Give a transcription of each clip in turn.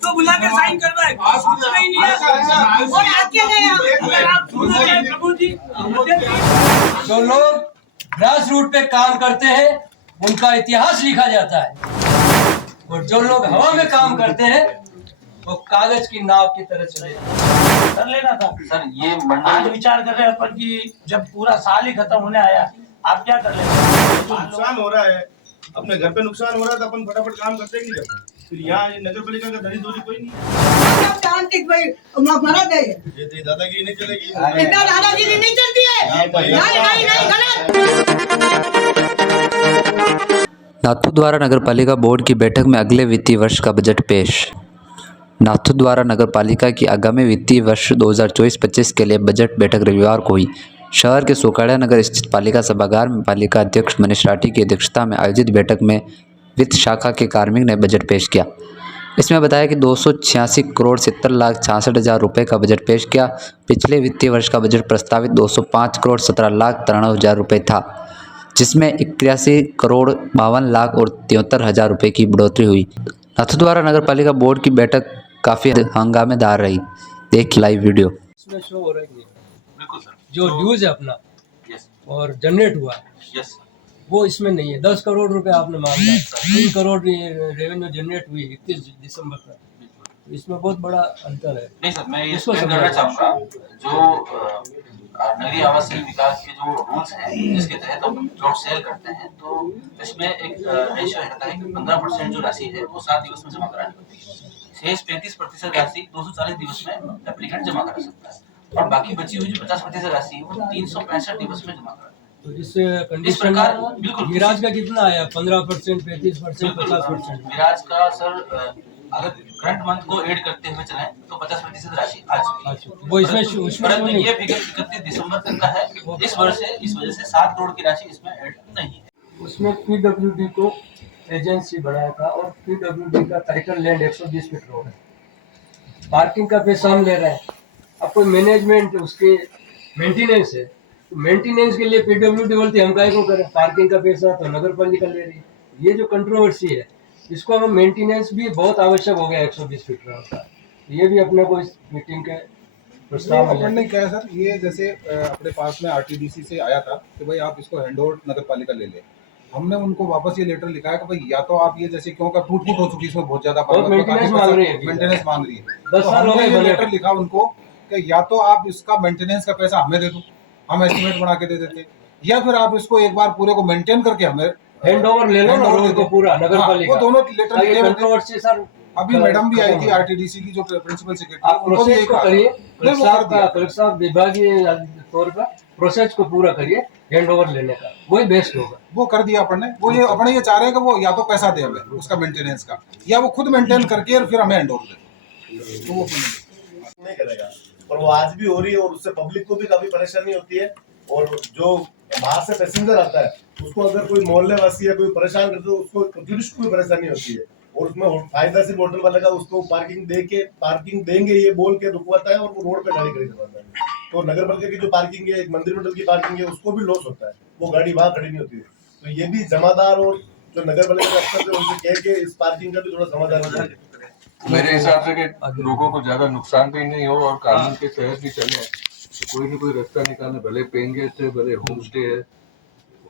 उसको बुला के साइन करवाए, नहीं है और आके गए। अगर आप सुन रहे हैं प्रभु जी, जो लोग ग्रास रूट पे काम करते हैं उनका इतिहास लिखा जाता है, और जो लोग हवा में काम करते हैं वो कागज की नाव की तरह चले कर लेना था सर। ये आज विचार कर रहे हैं अपन की जब पूरा साल ही खत्म होने आया, आप क्या कर लेंगे? नुकसान हो रहा है, अपने घर पे नुकसान हो रहा है तो अपन फटाफट काम करते ही नहीं करते। फिर यहाँ नगर पालिका का धनी धोनी कोई नहीं है। दादागिरी नहीं चलेगी, दादागिरी नहीं चलती है। नहीं गलत। नाथद्वारा नगरपालिका बोर्ड की बैठक में अगले वित्तीय वर्ष का बजट पेश। नाथद्वारा नगरपालिका की आगामी वित्तीय वर्ष 2024-25 के लिए बजट बैठक रविवार को हुई। शहर के सोकाड़ा नगर स्थित पालिका सभागार में पालिका अध्यक्ष मनीष राठी की अध्यक्षता में आयोजित बैठक में वित्त शाखा के कार्मिक ने बजट पेश किया। इसमें बताया कि 286 करोड़ 70 लाख 66 हज़ार रुपये का बजट पेश किया। पिछले वित्तीय वर्ष का बजट प्रस्तावित 205 करोड़ 17 लाख 93 हज़ार रुपये था, जिसमें 81 करोड़ 52 लाख और 73 हज़ार रुपये की बढ़ोतरी हुई। नाथद्वारा नगरपालिका बोर्ड की बैठक काफ़ी हंगामेदार रही। देखिए लाइव वीडियो। इसमें शो हो रहा है बिल्कुल सर। जो ड्यूज है अपना यस और जनरेट हुआ है यस वो इसमें नहीं है। 10 करोड़ रुपए आपने मांगा, 3 करोड़ रेवेन्यू जनरेट हुई 31 दिसंबर तक, तो इसमें बहुत बड़ा अंतर है। नहीं सर, मैं ये इसको explain करना चाहूँगा। जो नगरीय आवासीय विकास के जो रूल्स हैं जिसके तहत हम प्लॉट सेल करते हैं, तो इसमें एक रेशियो रहता है कि 15% जो राशि है वो 7 दिवस में जमा करानी होती है। शेष 35% राशि 240 दिवस में एप्लीकेंट जमा करा सकता है, और बाकी बची हुई जो 50% राशि है वो 365 दिवस में जमा करा। तो इससे कंडीशन प्रकार बिल्कुल मिराज का कितना आया? 15%, 35%, 50%। मिराज का सर अगर करंट मंथ को ऐड करते हुए चलें तो 50% राशि आ चुकी है। वो इसमें परंतु ये फिगर 31 दिसंबर तक का है इस वर्ष है, इस वजह से 7 करोड़ की राशि इसमें ऐड नहीं है। उसमें पीडब्ल्यूडी को एजेंसी बनाया था, और पीडब्ल्यूडी का टाइटल लैंड 120 फीट रोड है। पार्किंग का पैसा हम ले रहे हैं, अब कोई मैनेजमेंट उसके मेंटेनेंस है, तो मेंटेनेंस के लिए पीडब्ल्यूडी बोलती है हम काहे को करें, पार्किंग का पैसा तो नगर पालिका ले रही है। ये जो कंट्रोवर्सी है इसको हम मेंटेनेंस भी बहुत आवश्यक हो गया 120 फीट रोड का। ये भी अपने को इस मीटिंग के प्रस्ताव में ने क्या है सर, ये जैसे अपने पास में आरटीडीसी से आया था कि भाई आप इसको हैंडओवर नगर पालिका ले ले। हमने उनको वापस ये लेटर लिखा है कि भाई या तो आप ये जैसे क्योंकि टूट फूट हो चुकी है इसमें बहुत ज्यादा मेंटेनेंस मांग रही है, मेंटेनेंस मांग रही है। 10 साल हो गए। ये लेटर लिखा उनको कि या तो आप इसका मेंटेनेंस का पैसा हमें दे दो, हम एस्टिमेट बना के दे देते, या फिर आप इसको एक बार पूरे को मेंटेन करके हमें हैंड ओवर ले लो ना रोड को पूरा नगर पालिका। वो दोनों लेटर लिखे हुए थे। कंट्रोवर्सी सर अभी मैडम भी आई थी आरटीडीसी की जो प्रिंसिपल सेक्रेटरी, आप प्रोसेस को करिए, कलेक्टर साहब विभागीय तौर पर प्रोसेस को पूरा करिए हैंड ओवर लेने का, वही बेस्ट होगा। वो कर दिया अपन ने। वो ये अपने ये चाह रहे हैं कि वो या तो पैसा दे हमें उसका मेंटेनेंस का, या वो खुद मेंटेन करके और फिर हमें हैंड ओवर दे, तो वो नहीं करेगा। और वो आज भी हो रही है, और उससे पब्लिक को भी काफी परेशानी होती है। और जो बाहर से पैसेंजर आता है उसको अगर कोई मोहल्ले वासी या कोई परेशान करते तो उसको टूरिस्ट को भी परेशानी होती है। और उसमें फायदा सिर्फ होटल वाले का, उसको पार्किंग देंगे ये बोल के रुकवाता है, और वो रोड पे गाड़ी खड़ी करवाता है। तो नगर पालिका की जो पार्किंग है, एक मंदिर मंडल की पार्किंग है, उसको भी लॉस होता है, वो गाड़ी वहां खड़ी नहीं होती है। तो ये भी जमादार और जो नगर पालिका के अफसर थे उनसे कह के इस पार्किंग का भी थोड़ा समाधान मेरे हिसाब से कि लोगों को ज्यादा नुकसान भी नहीं हो और कानून के तहत भी चले, तो कोई न कोई रास्ता निकालने, भले पेइंग गेस्ट है, भले होम स्टे है,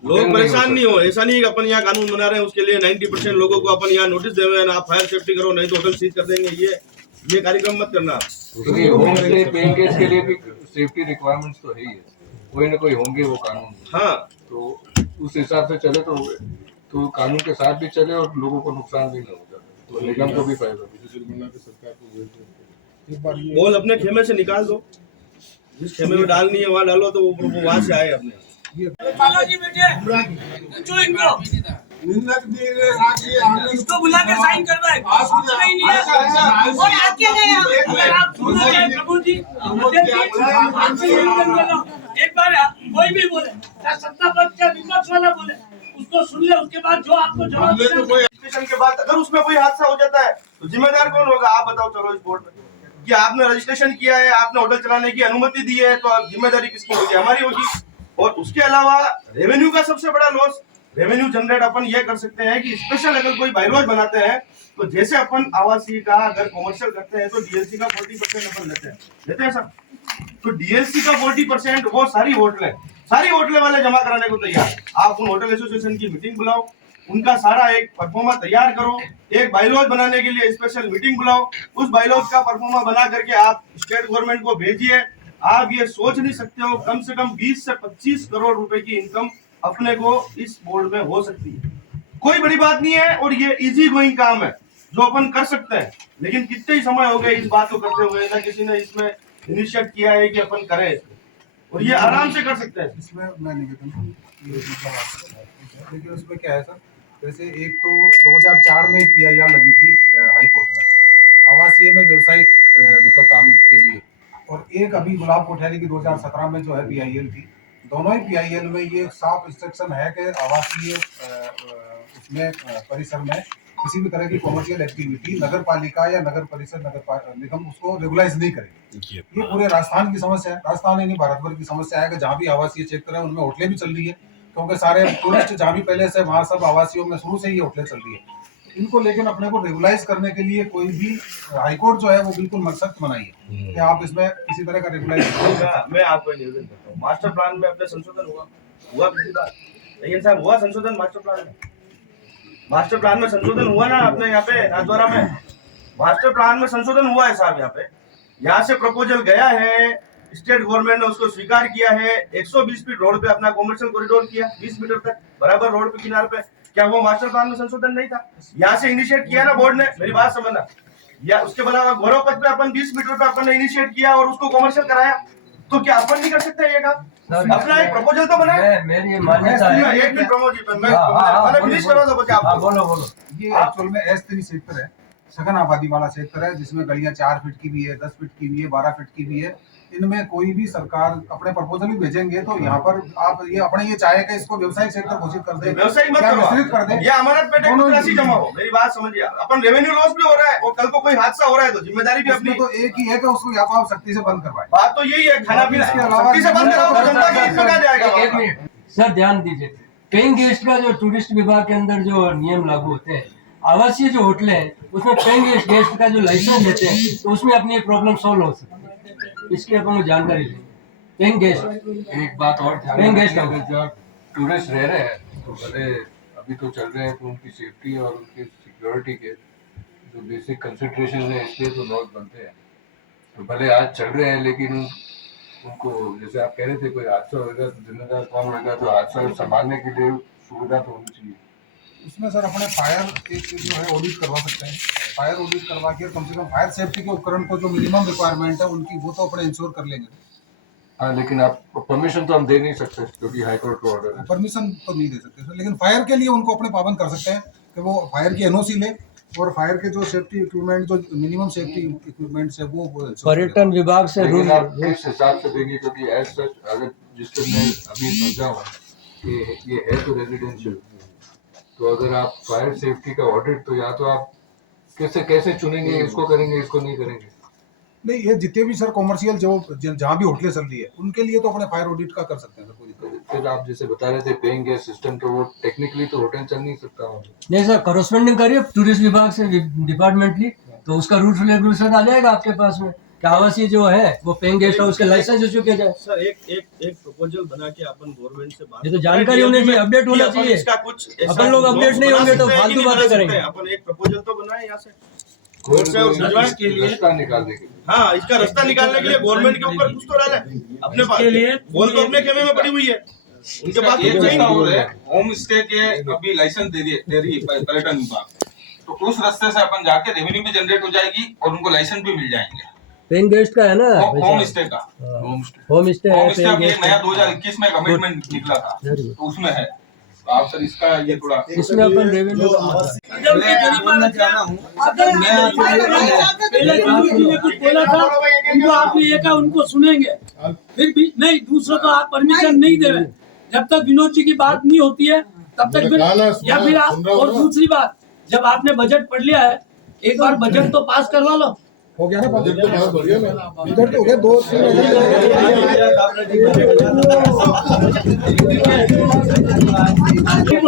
लोग परेशान नहीं हो। ऐसा नहीं है कि अपन यहाँ कानून बना रहे हैं उसके लिए 90% लोगों को अपन यहाँ नोटिस दे रहे हैं, आप फायर सेफ्टी करो नहीं तो होटल सीज कर देंगे। ये कार्यक्रम मत करना। क्योंकि होम स्टे पेइंग गेस्ट के लिए भी सेफ्टी रिक्वायरमेंट्स तो है ही है, कोई ना कोई होंगे वो कानून। हाँ, तो उस हिसाब से चले तो कानून के साथ भी चले और लोगों को नुकसान भी नहीं हो जाता, तो निगम को भी फायदा। बोल अपने खेमे से निकाल दो, जिस खेमे में डालनी है वहाँ डालो, तो वो वहाँ से आए अपने। जी बेटे जो इनको उसको बुला के साइन करवाए, नहीं है और आके गए। अगर आप सुन रहे हैं प्रभु जी, एक बार कोई भी बोले, सत्ता पक्ष का विपक्ष वाला बोले, उसको सुन ले, उसके बाद जो आपको जवाब रजिस्ट्रेशन के बाद अगर उसमें कोई हादसा हो जाता है तो जिम्मेदार कौन होगा? आप बताओ। चलो इस बोर्ड में कि आपने रजिस्ट्रेशन किया है, आपने होटल चलाने की अनुमति दी है, तो अब जिम्मेदारी किसकी होगी? हमारी होगी। और उसके अलावा रेवेन्यू का सबसे बड़ा लॉस, रेवेन्यू जनरेट अपन ये कर सकते हैं कि स्पेशल अगर कोई बाइलॉज बनाते हैं तो जैसे अपन आवासीय का अगर कॉमर्शियल करते हैं तो डीएलसी का 40% अपन लेते हैं सर। तो डीएलसी का 40% वो सारी होटलें वाले जमा कराने को तैयार है। आप उन होटल एसोसिएशन की मीटिंग बुलाओ, उनका सारा एक परफॉर्मा तैयार करो, एक बाइलॉज बनाने के लिए स्पेशल मीटिंग बुलाओ, उस बाइलॉज का परफॉर्मा बना करके आप स्टेट गवर्नमेंट को भेजिए। आप ये सोच नहीं सकते हो कम से कम 20 से 25 करोड़ रुपए की इनकम अपने को इस बोर्ड में हो सकती है। कोई बड़ी बात नहीं है और ये इजी गोइंग काम है जो अपन कर सकते हैं। लेकिन कितने ही समय हो गए इस बात को करते हुए, ना किसी ने इसमें इनिशिएट किया है कि अपन करें और ये आराम से कर सकते हैं। इसमें मैं निवेदन करूं, ये लेकिन उसमें क्या है सर, जैसे एक तो 2004 में PIR लगी थी हाई कोर्ट में आवासीय में व्यवसायिक मतलब काम के लिए, और एक अभी गुलाब कोठियाली की 2017 में जो है PIL थी। दोनों ही PIL में ये साफ इंस्ट्रक्शन है कि आवासीय उसमें परिसर में किसी भी तरह की कॉमर्शियल एक्टिविटी नगर पालिका या नगर परिषद नगर निगम उसको रेगुलाइज नहीं करेगी। ये पूरे राजस्थान की समस्या है, राजस्थान ही नहीं भारत भर की समस्या है कि जहाँ भी आवासीय क्षेत्र है उनमें होटलें भी चल रही है, क्योंकि सारे टूरिस्ट जहाँ भी पहले से वहाँ सब आवासीयों में शुरू से ही होटलें चल रही है। इनको लेकिन अपने को रेगुलाइज करने के लिए कोई भी हाईकोर्ट जो है वो बिल्कुल मकसद बनाई है कि आप इसमें किसी तरह का रेगुलाइज। मैं आपको निवेदन करता हूँ, मास्टर प्लान में अपने संशोधन हुआ पिछली बार, लेकिन साहब हुआ संशोधन मास्टर प्लान में संशोधन हुआ ना अपने यहाँ पे नाथद्वारा में मास्टर प्लान में संशोधन हुआ है साहब। यहाँ से प्रपोजल गया है, स्टेट गवर्नमेंट ने उसको स्वीकार किया है। 120 फीट रोड पे अपना कॉमर्शियल कॉरिडोर किया 20 मीटर तक बराबर रोड पे किनारे पे। क्या वो मास्टर प्लान में संशोधन नहीं था? यहाँ से इनिशिएट किया ना बोर्ड ने, मेरी बात समझना। या उसके अलावा गौरव पथ पे अपन 20 मीटर पे अपन ने इनिशिएट किया और उसको कॉमर्शियल कराया, तो क्या अपन नहीं कर सकते ये काम? अपना एक प्रपोजल तो बनाए। मेरी मान्यता है। एक मिनट प्रमोद जी, मैं फिनिश करवा दो बच्चे आप। बोलो। ये एक्चुअल में S3 सेक्टर है, सघन आबादी वाला क्षेत्र है, जिसमें गलियां 4 फीट की भी है, 10 फीट की भी है, 12 फीट की भी है। इनमें कोई भी सरकार अपने प्रपोजल भी भेजेंगे तो यहाँ पर आप ये अपने ये चाहे कि इसको व्यवसायिक क्षेत्र घोषित कर दें, व्यवसायिक मत कर दें, ये अमानत पेटे की राशि जमा हो। मेरी बात समझिए, अपन रेवेन्यू लॉस भी हो रहा है और कल को कोई हादसा हो रहा है तो जिम्मेदारी भी अपनी। तो एक ही है कि उसको या तो आप सख्ती से बंद करवाएं। बात तो यही है, खाना पीना सख्ती से बंद कराओ तो जनता के हित में क्या जाएगा। एक मिनट सर, ध्यान दीजिए। पेइंग गेस्ट का जो टूरिस्ट विभाग के अंदर जो नियम लागू होते हैं, आवासीय जो होटलें हैं उसमें पेइंग गेस्ट का जो लाइसेंस देते हैं तो उसमें अपनी एक प्रॉब्लम सॉल्व हो सकती है। इसकी अपन को जानकारी लेंगे। पेइंग गेस्ट, एक बात और पेइंग गेस्ट जहाँ टूरिस्ट रह रहे हैं तो भले अभी तो चल रहे हैं तो उनकी सेफ्टी और उनकी सिक्योरिटी के जो बेसिक कंसिडरेशन है इसलिए तो लॉज बनते हैं। तो भले आज चल रहे हैं लेकिन उनको जैसे आप कह रहे थे कोई हादसा होगा तो जिम्मेदार कौन होगा, तो हादसा संभालने के लिए सुविधा तो होनी चाहिए। उसमें सर अपने फायर एक जो है ऑडिट करवा सकते हैं, फायर ऑडिट करवा के कम से कम फायर सेफ्टी के उपकरण को जो मिनिमम रिक्वायरमेंट है उनकी वो तो अपने इंश्योर कर लेंगे। हाँ, लेकिन आप परमिशन तो हम दे नहीं सकते क्योंकि हाई कोर्ट का ऑर्डर है। परमिशन तो नहीं दे सकते सर, लेकिन फायर के लिए उनको अपने पाबंद कर सकते हैं कि वो फायर की NOC ले और फायर के जो सेफ्टी इक्विपमेंट जो मिनिमम सेफ्टी इक्विपमेंट्स है वो पर्यटन विभाग से रूल आप इस हिसाब से देंगे क्योंकि एज सच अगर जिस तरह मैं अभी समझा हूँ कि ये है तो रेजिडेंशियल, तो अगर आप फायर सेफ्टी का ऑडिट तो या तो आप कैसे चुनेंगे, इसको करेंगे इसको नहीं करेंगे। नहीं, ये जितने भी सर कॉमर्शियल जो जहाँ भी होटलें चल रही है उनके लिए तो अपने फायर ऑडिट का कर सकते हैं सर। कोई फिर आप जैसे बता रहे थे पेइंग गेस्ट सिस्टम, तो वो टेक्निकली तो होटल चल नहीं सकता। नहीं सर, कॉरेस्पॉन्डिंग करिए टूरिस्ट विभाग से डिपार्टमेंटली, तो उसका रूल्स रेगुलेशन आ जाएगा आपके पास में कि आवासीय जो है वो पेइंग गेस्ट हाउस के लाइसेंस इशू किया जाए। सर एक प्रपोजल बना के अपन गवर्नमेंट से बात, ये तो जानकारी होनी चाहिए, अपडेट होना चाहिए। इसका कुछ अपन लोग अपडेट नहीं होंगे तो फालतू बातें करेंगे। अपन एक प्रपोजल तो बनाए यहाँ से के लिए रास्ता निकालने के लिए। हाँ, इसका रास्ता निकालने के लिए गवर्नमेंट के ऊपर कुछ तो डाले अपने पास के लिए। बोल तो अपने खेमे में पड़ी हुई है, उनके पास एक रास्ता हो रहा है, होम स्टे के अभी लाइसेंस दे रही है पर्यटन विभाग, तो उस रास्ते से अपन जाके रेवेन्यू भी जनरेट हो जाएगी और उनको लाइसेंस भी मिल जाएंगे। पेइंग गेस्ट का है ना, होम स्टे का होम स्टे है। नया 2021 में कमिटमेंट निकला था तो उसमें है। तो आप सर इसका ये थोड़ा इसमें अपन रेवेन्यू कुछ बोला था उनको, आपने ये कहा उनको सुनेंगे, फिर भी नहीं, दूसरों को आप परमिशन नहीं दे रहे। जब तक विनोद जी की बात नहीं होती है तब तक फिर, या फिर आप, और दूसरी बात, जब आपने बजट पढ़ लिया है एक बार बजट तो पास करवा लो, हो गया ना बजट तो बहुत बढ़िया ना, बजट तो हो गया 2-3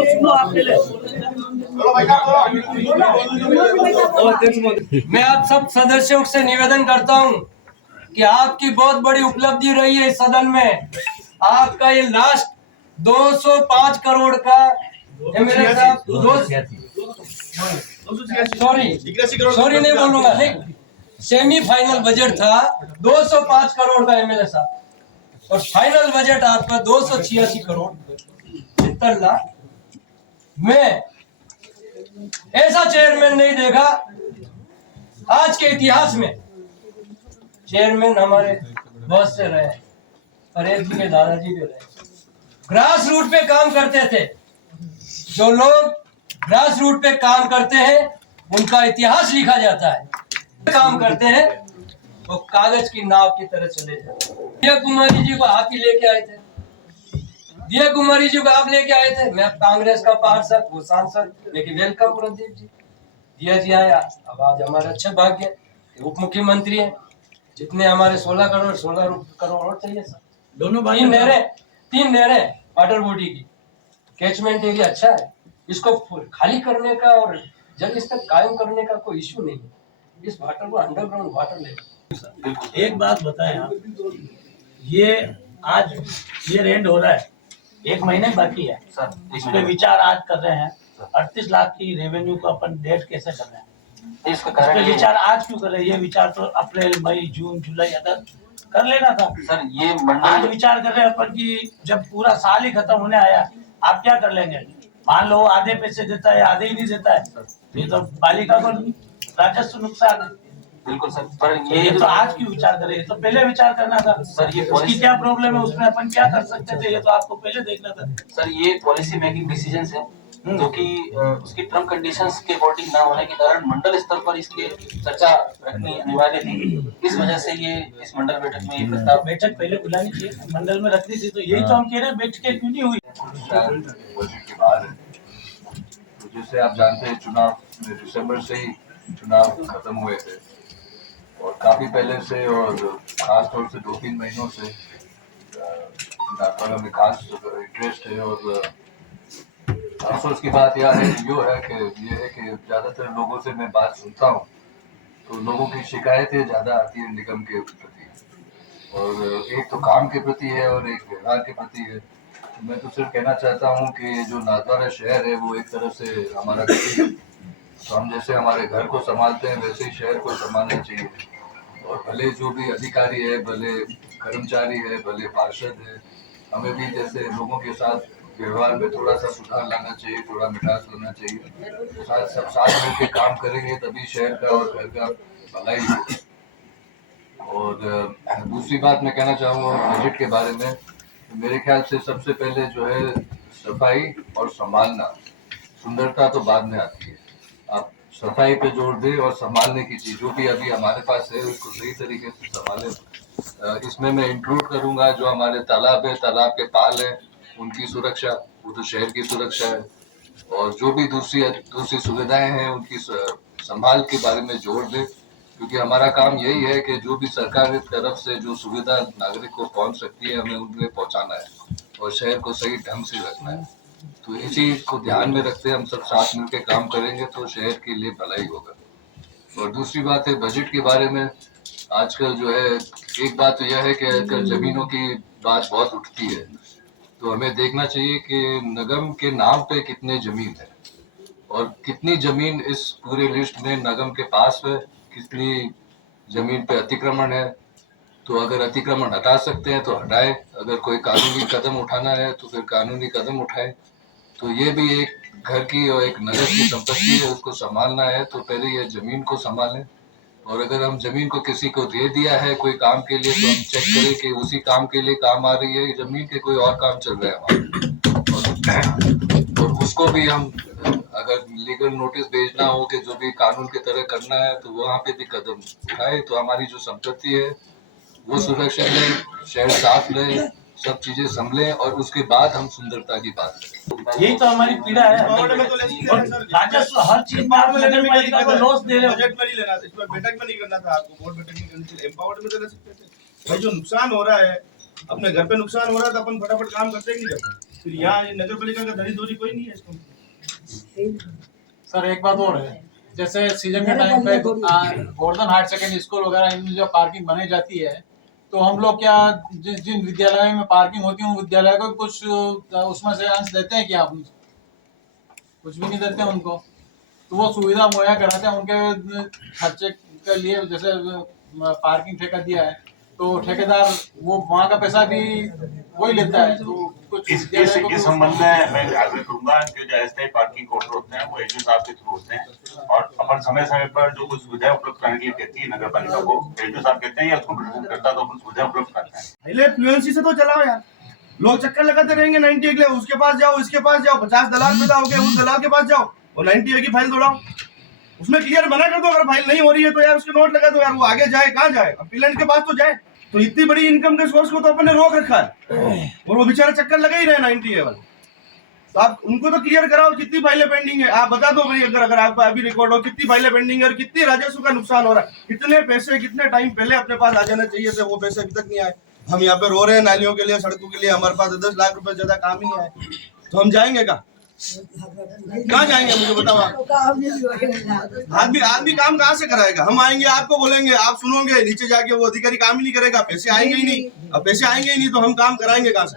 सुनो आप पहले। मैं आप सब सदस्यों से निवेदन करता हूं कि आपकी बहुत बड़ी उपलब्धि रही है इस सदन में। आपका ये लास्ट 205 करोड़ का एमएलए साहब सॉरी नहीं बोलूंगा, नहीं, सेमीफाइनल बजट था 205 करोड़ का एमएलए साहब, और फाइनल बजट आपका 286 करोड़ 70 लाख। मैं ऐसा चेयरमैन नहीं देखा आज के इतिहास में। चेयरमैन हमारे बहुत से रहे, परेश जी के दादाजी भी रहे, ग्रास रूट पे काम करते थे। जो लोग ग्रास रूट पे काम करते हैं उनका इतिहास लिखा जाता है। काम करते हैं वो कागज की नाव की तरह चले जाते। दिया कुमारी जी को आप ही लेके आए थे, दिया कुमारी जी को आप लेके आए थे। मैं कांग्रेस का पार्षद, वो सांसद, लेकिन वेलकम प्रदीप जी, दिया जी आया। अब आज हमारे अच्छे भाग्य उप मुख्यमंत्री हैं। जितने हमारे 16 करोड़ 16 करोड़ और चाहिए सर। दोनों तीन नहरें वाटर बॉडी की, कैचमेंट एरिया अच्छा है, इसको खाली करने का और जल स्तर कायम करने का कोई इश्यू नहीं है। इस वाटर को अंडरग्राउंड वाटर ले। एक बात बताएं आप, ये आज ये रेंड हो रहा है, 1 महीने बाकी है सर, इस पे विचार आज कर रहे हैं। 38 लाख की रेवेन्यू को अपन डेट कैसे कर रहे हैं, इसका इस कारण पे ये विचार आज क्यों कर रहे हैं? ये विचार तो अप्रैल मई जून जुलाई अगस्त कर लेना था। सर ये आज मंडल विचार कर रहे हैं अपन की जब पूरा साल ही खत्म होने आया, आप क्या कर लेंगे? मान लो आधे पैसे देता है, आधे ही नहीं देता है, ये तो पालिका को राजस्व नुकसान है। बिल्कुल सर, पर ये तो आज क्यों विचार कर रहे हैं? तो पहले विचार करना था सर, ये उसकी पॉलिसी क्या प्रॉब्लम है, उसमें अपन क्या कर सकते थे, ये तो आपको पहले देखना था। सर ये पॉलिसी मेकिंग डिसीजंस है जो कि उसकी टर्म कंडीशंस के अकॉर्डिंग ना होने के कारण मंडल स्तर पर इसके चर्चा रखनी अनिवार्य थी। इस वजह से ये इस मंडल बैठक में ये प्रस्ताव बैठक पहले बुलानी चाहिए, मंडल में रखनी थी, तो यही तो हम कह रहे हैं बैठकें क्यों नहीं हुई? बजट के बाद है। तो जैसे आप जानते हैं चुनाव दिसंबर से ही चुनाव खत्म हुए थे और काफी पहले से और खास तौर से 2-3 महीनों से नागपुर में खास इंटरेस्ट है। और अफसोस की बात यह है कि ज्यादातर लोगों से मैं बात सुनता हूँ तो लोगों की शिकायतें ज्यादा आती है निगम के प्रति, और एक तो काम के प्रति है और एक व्यवहार के प्रति है। तो मैं तो सिर्फ कहना चाहता हूँ कि जो नाथद्वारा शहर है वो एक तरह से हमारा घर है। तो हम जैसे हमारे घर को संभालते हैं वैसे ही शहर को संभालना चाहिए। और भले जो भी अधिकारी है, भले कर्मचारी है, भले पार्षद है, हमें भी जैसे लोगों के साथ व्यवहार में थोड़ा सा सुधार लाना चाहिए, थोड़ा मिठास लाना चाहिए। सब साथ मिलकर काम करेंगे तभी शहर का और घर का भलाई होगा। और दूसरी बात मैं कहना चाहूँगा बजट के बारे में, मेरे ख्याल से सबसे पहले जो है सफाई और संभालना, सुंदरता तो बाद में आती है। आप सफाई पे जोर दें और संभालने की चीज जो भी अभी हमारे पास है उसको सही तरीके से संभालें। इसमें मैं इंक्लूड करूंगा जो हमारे तालाब है, तालाब के पाल है, उनकी सुरक्षा, वो तो शहर की सुरक्षा है। और जो भी दूसरी सुविधाएं हैं उनकी संभाल के बारे में जोर दें, क्योंकि हमारा काम यही है कि जो भी सरकार की तरफ से जो सुविधा नागरिक को पहुंच सकती है हमें उनमें पहुंचाना है और शहर को सही ढंग से रखना है। तो इसी को ध्यान में रखते हम सब साथ मिलकर काम करेंगे तो शहर के लिए भलाई होगा। और दूसरी बात है बजट के बारे में, आजकल जो है एक बात तो यह है कि आजकल जमीनों की बात बहुत उठती है, तो हमें देखना चाहिए कि निगम के नाम पे कितने जमीन है और कितनी जमीन इस पूरे लिस्ट में निगम के पास है, कितनी जमीन पे अतिक्रमण है। तो अगर अतिक्रमण हटा सकते हैं तो हटाएं, अगर कोई कानूनी कदम उठाना है तो फिर कानूनी कदम उठाएं। तो ये भी एक घर की और एक नगर की संपत्ति है, उसको संभालना है तो पहले ये जमीन को संभालें। और अगर हम जमीन को किसी को दे दिया है कोई काम के लिए तो हम चेक करें कि उसी काम के लिए काम आ रही है, जमीन के कोई और काम चल रहा है और उसको भी हम अगर लीगल नोटिस भेजना हो कि जो भी कानून की तरह करना है तो वहाँ पे भी कदम उठाए, तो हमारी जो संपत्ति है वो सुरक्षित रहे, शहर साफ रहे, सब चीजें संभले और उसके बाद हम सुंदरता की बात करें। यही तो हमारी पीड़ा है। पावर में तो ले सकते हैं सर। राजस्व हर चीज में आप नगर पालिका को लॉस दे रहे हो। बजट में नहीं लेना था, इसमें बैठक में नहीं करना था आपको, बोर्ड बैठक नहीं करनी थी, एम्पावर्ड में तो ले सकते थे। भाई जो नुकसान हो रहा है, अपने घर पे नुकसान हो रहा है तो अपन फटाफट काम करते ही नहीं करते। फिर यहाँ नगर पालिका का धरी धोरी कोई नहीं है इसको। सर एक बात और है, जैसे सीजन के टाइम पे गोवर्धन हायर सेकेंडरी स्कूल वगैरह इनमें जो पार्किंग बनाई जाती है, तो हम लोग क्या जिन विद्यालयों में पार्किंग होती है उन विद्यालय को कुछ उसमें से अंश देते हैं क्या? आप कुछ भी नहीं देते उनको, तो वो सुविधा मुहैया कराते हैं उनके खर्चे के लिए। जैसे पार्किंग ठेका दिया है तो ठेकेदार वो वहाँ का पैसा भी वही लेता है। तो कुछ इस संबंध में मैं आग्रह करूंगा कि जो अस्थायी पार्किंग काउंटर होते हैं वो एसडीओ साहब के थ्रू होते हैं और अपन समय समय पर जो कुछ सुविधाएं उपलब्ध कराने के लिए कहती है नगर पालिका को, एसडीओ साहब कहते हैं या उसको प्रदर्शन करता तो अपन सुविधा उपलब्ध करते हैं। पहले फ्लुएंसी से तो चलाओ यार, लोग चक्कर लगाते रहेंगे 90 के लिए, उसके पास जाओ इसके पास जाओ, 50 दलाल पैदा हो गए, उस दलाल के पास जाओ और 90 की फाइल दौड़ाओ, उसमें क्लियर मना कर दो। अगर फाइल नहीं हो रही है तो यार उसके नोट लगा दो यार, वो आगे जाए कहाँ जाए, अपीलेंट के पास तो जाए। तो इतनी बड़ी इनकम के सोर्स को तो अपन ने रोक रखा है और वो बेचारा चक्कर लगा ही रहे 90 वाले। तो आप उनको तो क्लियर कराओ कितनी फाइलें पेंडिंग है, आप बता दो भाई, अगर आपका अभी रिकॉर्ड हो कितनी फाइलें पेंडिंग है और कितनी राजस्व का नुकसान हो रहा है, कितने पैसे कितने टाइम पहले अपने पास आ जाने चाहिए थे, वो पैसे अभी तक नहीं आए। हम यहाँ पे रो रहे हैं नालियों के लिए, सड़कों के लिए, हमारे पास 10 लाख रुपए ज्यादा काम ही है, तो हम जाएंगे कहाँ जाएंगे मुझे बताओ। आदमी काम कहाँ से कराएगा? हम आएंगे आपको बोलेंगे, आप सुनोगे, नीचे जाके वो अधिकारी काम ही नहीं करेगा, पैसे आएंगे ही नहीं। अब पैसे आएंगे ही नहीं तो हम काम कराएंगे कहाँ से?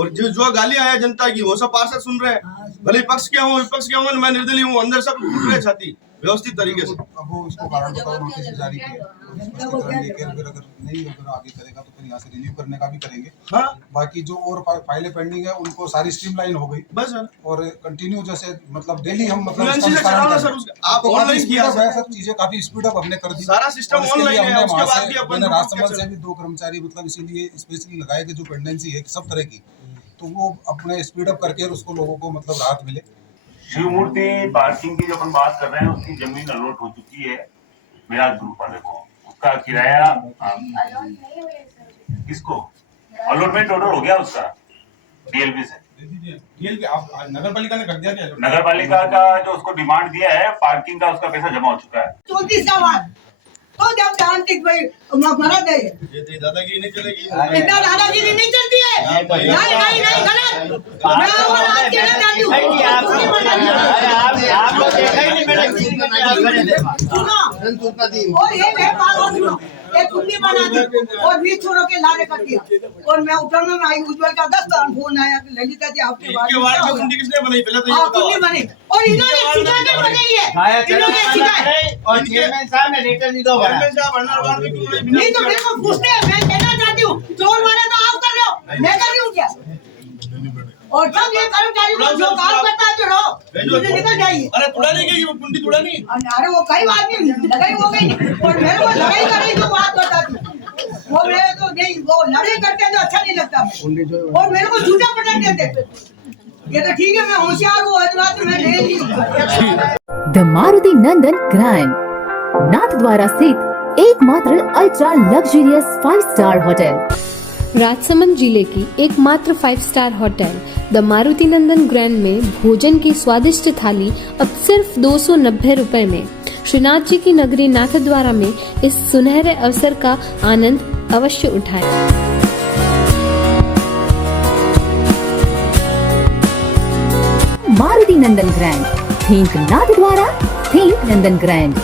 और जो गालियां है जनता की वो सब पार्षद सुन रहे हैं, भले पक्ष क्या हूँ विपक्ष क्या हूँ, मैं निर्दलीय हूँ, अंदर सब टूट रहे छाती व्यवस्थित तरीके से। अब वो इसको कारण बताओ, नोटिस जारी किया, स्पष्टीकरण लेकर फिर अगर नहीं अगर आगे करेगा तो फिर यहाँ से रिलीव करने का भी करेंगे। हाँ, बाकी जो और फाइलें पेंडिंग है उनको सारी स्ट्रीमलाइन हो गई बस सर। और कंटिन्यू जैसे मतलब डेली हम मतलब आप ऑनलाइन किया सब चीजें काफी स्पीड अप हमने कर दी, सारा सिस्टम ऑनलाइन है। उसके बाद भी अपन राजसमंद से भी 2 कर्मचारी मतलब इसीलिए स्पेशली लगाए कि जो पेंडेंसी है सब तरह की, तो वो अपने स्पीड अप करके उसको लोगों को मतलब राहत मिले। शिवमूर्ति पार्किंग की जो अपन बात कर रहे हैं उसकी जमीन अलॉट हो चुकी है विराट ग्रुप वाले को, उसका किराया किसको अलॉटमेंट ऑर्डर हो गया उसका डीएलपी से। नगर पालिका ने कर दिया क्या? नगर पालिका का जो उसको डिमांड दिया है पार्किंग का उसका पैसा जमा हो चुका है। 34 का वार्ड तो जब जानती भाई मरा दे, ये दादागिरी नहीं चलेगी, इतना दादागिरी नहीं चलती है। नहीं गलत, मैं और आज के लिए जाती हूँ। सुनो और ये मैं बात सुनो, एक कुंडी बना दी और 20 छोरों के लारे कर दिया और मैं उठने में आई, उज्जवल का 10 फोन आया कि ललिता जी आपके वार्ड में कुंडी किसने बनाई? पहले तो ये बताओ। कुंडी बनी और इन्होंने शिकायत बनाई है, इन्होंने शिकायत और चेयरमैन साहब ने लेटर नहीं दो बना। चेयरमैन साहब अन्ना वार्ड में क्यों नहीं तो मेरे को पूछते हैं, मैं कहना चाहती हूँ चोर वाले तो आप कर रहे हो, मैं कर रही हूँ क्या? और सब ये कर्मचारी लोग जो काम करता है चलो निकल जाइए। अरे तुड़ा नहीं गई, वो कुंडी तुड़ा नहीं। अरे वो कई बात नहीं लगाई हो गई और मेरे को लड़ाई कर रही जो बात बताती वो मेरे तो नहीं, वो लड़ाई करते तो अच्छा नहीं लगता और मेरे को झूठा पटक देते। ये तो ठीक है, मैं होशियार हूँ, हर बात मैं ले ली। द मारुति नंदन ग्रैंड नाथद्वारा स्थित एकमात्र ultra luxurious 5 star hotel, Rajsamand जिले की एकमात्र 5 star hotel the Maruti Nandan grand में भोजन की स्वादिष्ट थाली अब सिर्फ 290 रुपए में। श्रीनाथ जी की नगरी नाथद्वारा में इस सुनहरे अवसर का आनंद अवश्य उठाएं। Maruti Nandan grand, think Nathdwara, think नंदन ग्रैंड।